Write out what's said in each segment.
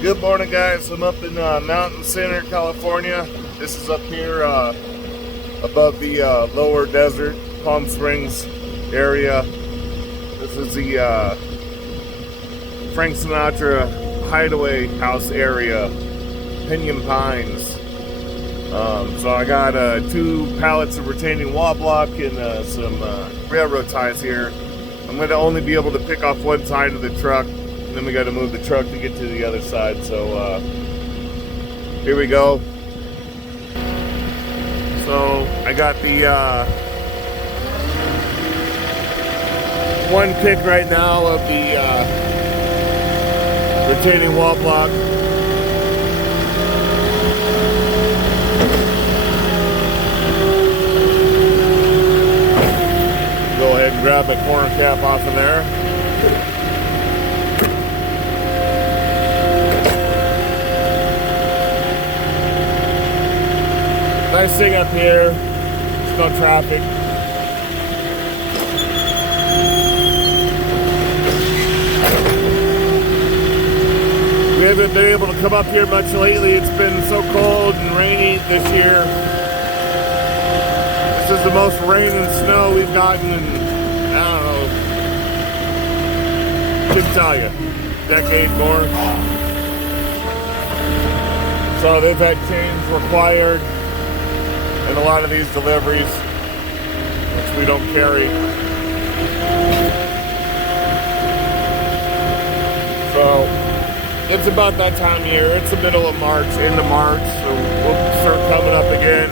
Good morning, guys. I'm up in Mountain Center, California. This is up here above the lower desert, Palm Springs area. This is the Frank Sinatra Hideaway House area, Pinyon Pines. So I got 2 pallets of retaining wall block and some railroad ties here. I'm going to only be able to pick off one side of the truck, and then we got to move the truck to get to the other side. So here we go. So I got the one pick right now of the retaining wall block. Go ahead and grab my corner cap off of there. Nice thing up here, there's no traffic. We haven't been able to come up here much lately. It's been so cold and rainy this year. This is the most rain and snow we've gotten in, I don't know, couldn't tell you, decade more. So they've had change required in a lot of these deliveries, which we don't carry. So it's about that time of year. It's the middle of March, into March, so we'll start coming up again.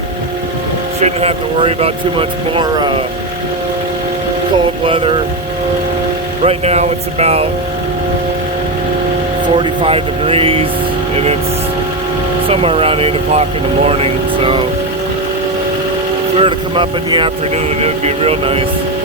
Shouldn't have to worry about too much more cold weather. Right now it's about 45 degrees and it's somewhere around 8 o'clock in the morning. So if we were to come up in the afternoon, it would be real nice.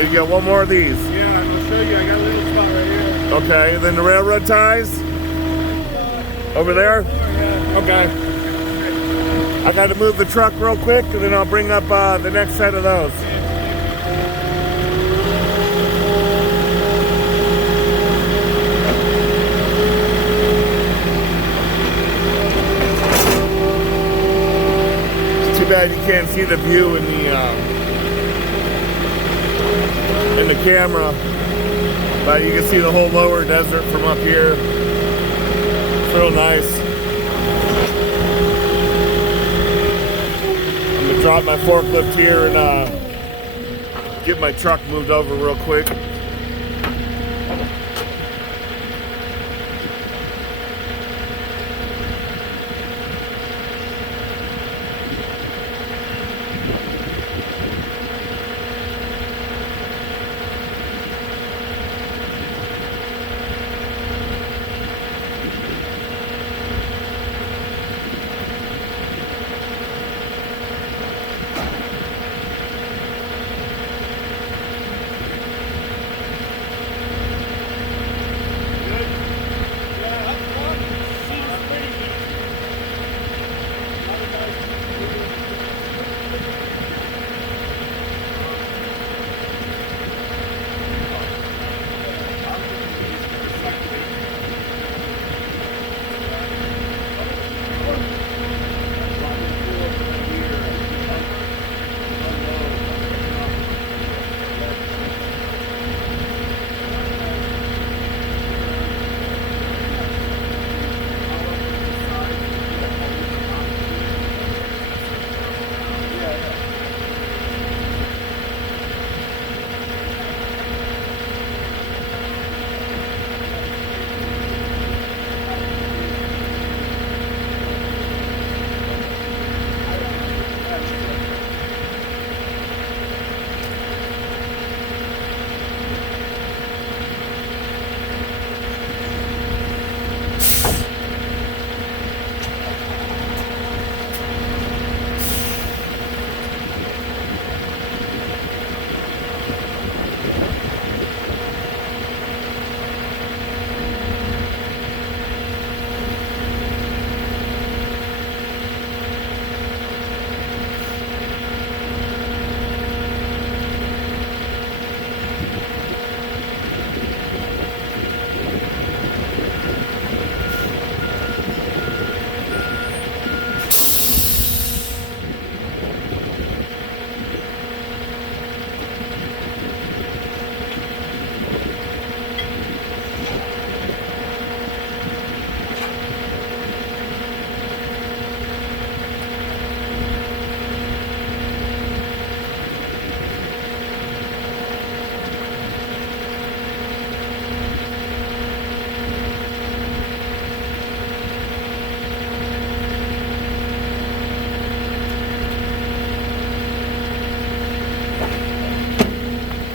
You got one more of these. Yeah, I'm gonna show you. I got a little spot right here. Okay, then the railroad ties over there. Okay. I got to move the truck real quick, and then I'll bring up the next set of those. It's too bad you can't see the view in the camera, but you can see the whole lower desert from up here. It's real nice. I'm gonna drop my forklift here and get my truck moved over real quick.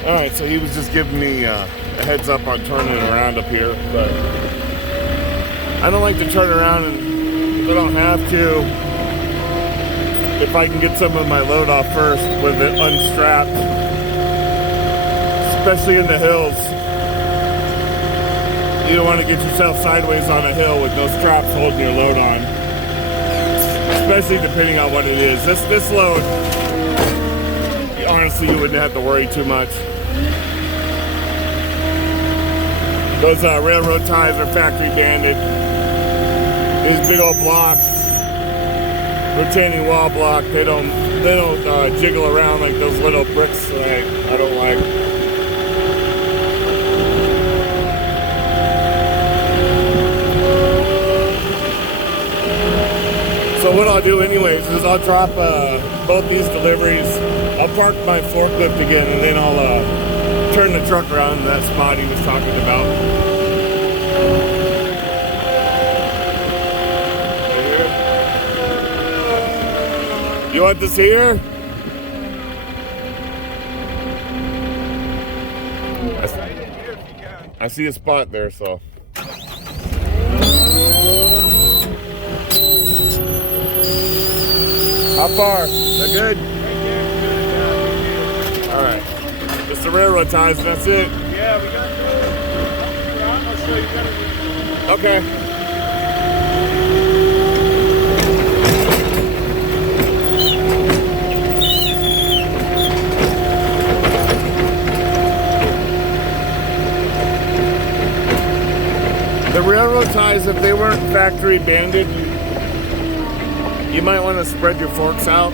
All right, so he was just giving me a heads up on turning around up here, but I don't like to turn around, and if I don't have to, if I can get some of my load off first with it unstrapped, especially in the hills. You don't want to get yourself sideways on a hill with no straps holding your load on, especially depending on what it is. This load, honestly, you wouldn't have to worry too much. Those railroad ties are factory banded. These big old blocks, retaining wall block, they don't jiggle around like those little bricks that I don't like. So what I'll do anyways is I'll drop both these deliveries. I'll park my forklift again, and then I'll turn the truck around in that spot he was talking about. You want this here? I see a spot there, so. How far? They're good? Alright. Just the railroad ties, and that's it. Yeah, we got I'll show you better. Okay. The railroad ties, if they weren't factory banded, you might want to spread your forks out.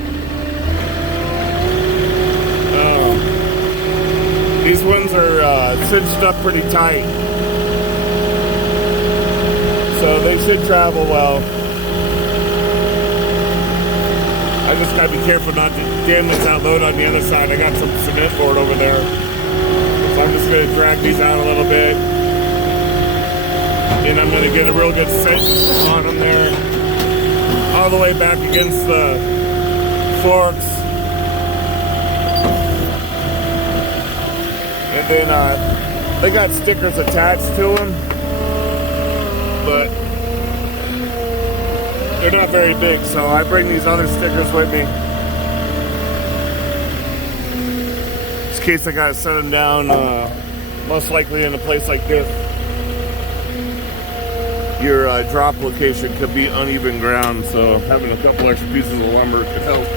These ones are cinched up pretty tight, so they should travel well. I just gotta be careful not to damage that load on the other side. I got some cement board over there, so I'm just gonna drag these out a little bit, and I'm gonna get a real good cinch on them there, all the way back against the forks. And then they got stickers attached to them, but they're not very big, so I bring these other stickers with me in case I gotta set them down, most likely in a place like this. Your drop location could be uneven ground, so having a couple extra pieces of lumber could help.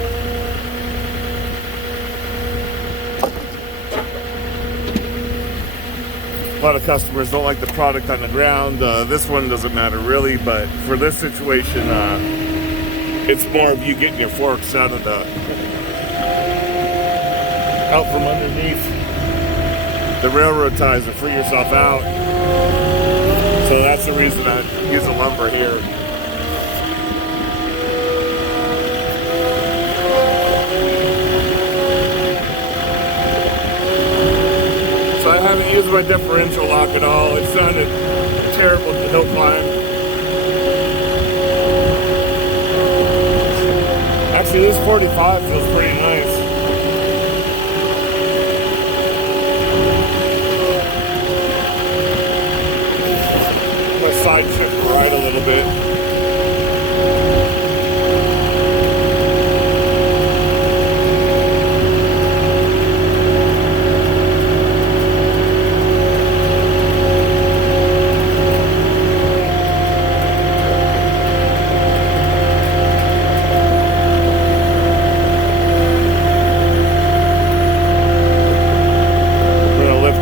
A lot of customers don't like the product on the ground. This one doesn't matter really, but for this situation, it's more of you getting your forks out from underneath the railroad ties to free yourself out. So that's the reason I use the lumber here. So I haven't used my differential lock at all. It's not a terrible hill climb. Actually, this 45 feels pretty nice. My side shift right a little bit.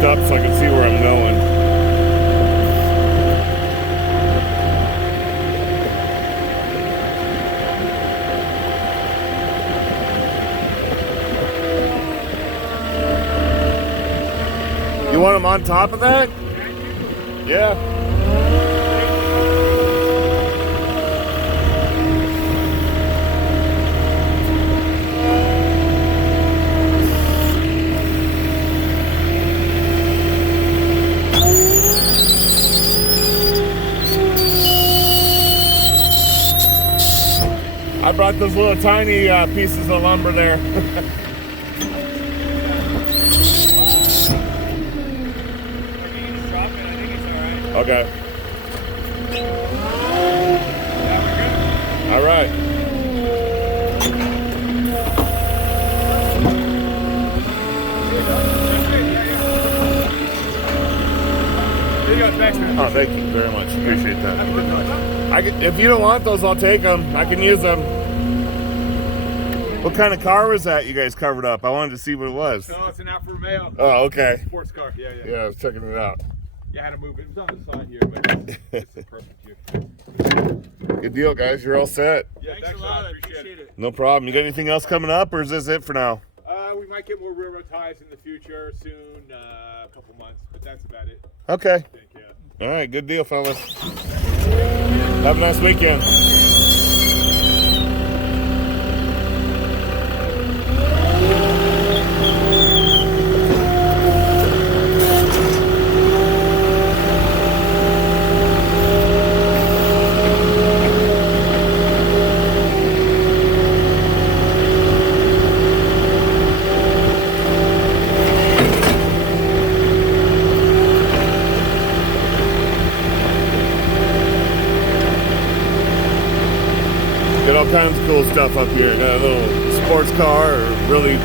Up so I can see where I'm going. You want them on top of that? Yeah. I brought those little tiny pieces of lumber there. Okay. All right. Oh, thank you very much. Appreciate that. If you don't want those, I'll take them. I can use them. What kind of car was that you guys covered up? I wanted to see what it was. No, it's an Alfa Romeo. Oh, okay. Sports car. Yeah. Yeah, I was checking it out. Yeah, I had to move it. It was on the side here, but it's a perfect view. Good deal, guys. You're all set. Yeah, thanks a lot. I appreciate it. No problem. You got anything else coming up, or is this it for now? We might get more railroad ties in the future soon, a couple months, but that's about it. Okay. I think, yeah. All right. Good deal, fellas. Have a nice weekend. Got all kinds of cool stuff up here. Got a little sports car, or really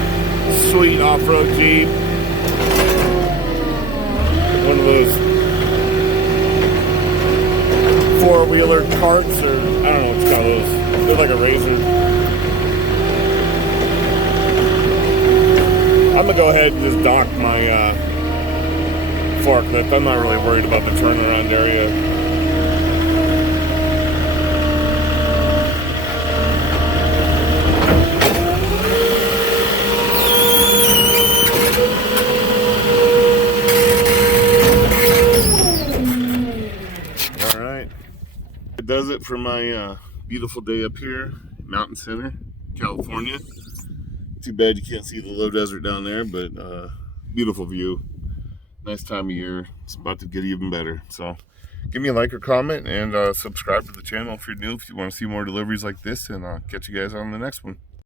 sweet off-road Jeep. One of those four-wheeler carts, or I don't know what you call those. They're like a razor. I'm gonna go ahead and just dock my forklift. I'm not really worried about the turnaround area. It does it for my beautiful day up here, Mountain Center, California. Too bad you can't see the low desert down there, but beautiful view. Nice time of year. It's about to get even better. So give me a like or comment, and subscribe to the channel if you're new, if you want to see more deliveries like this, and I'll catch you guys on the next one.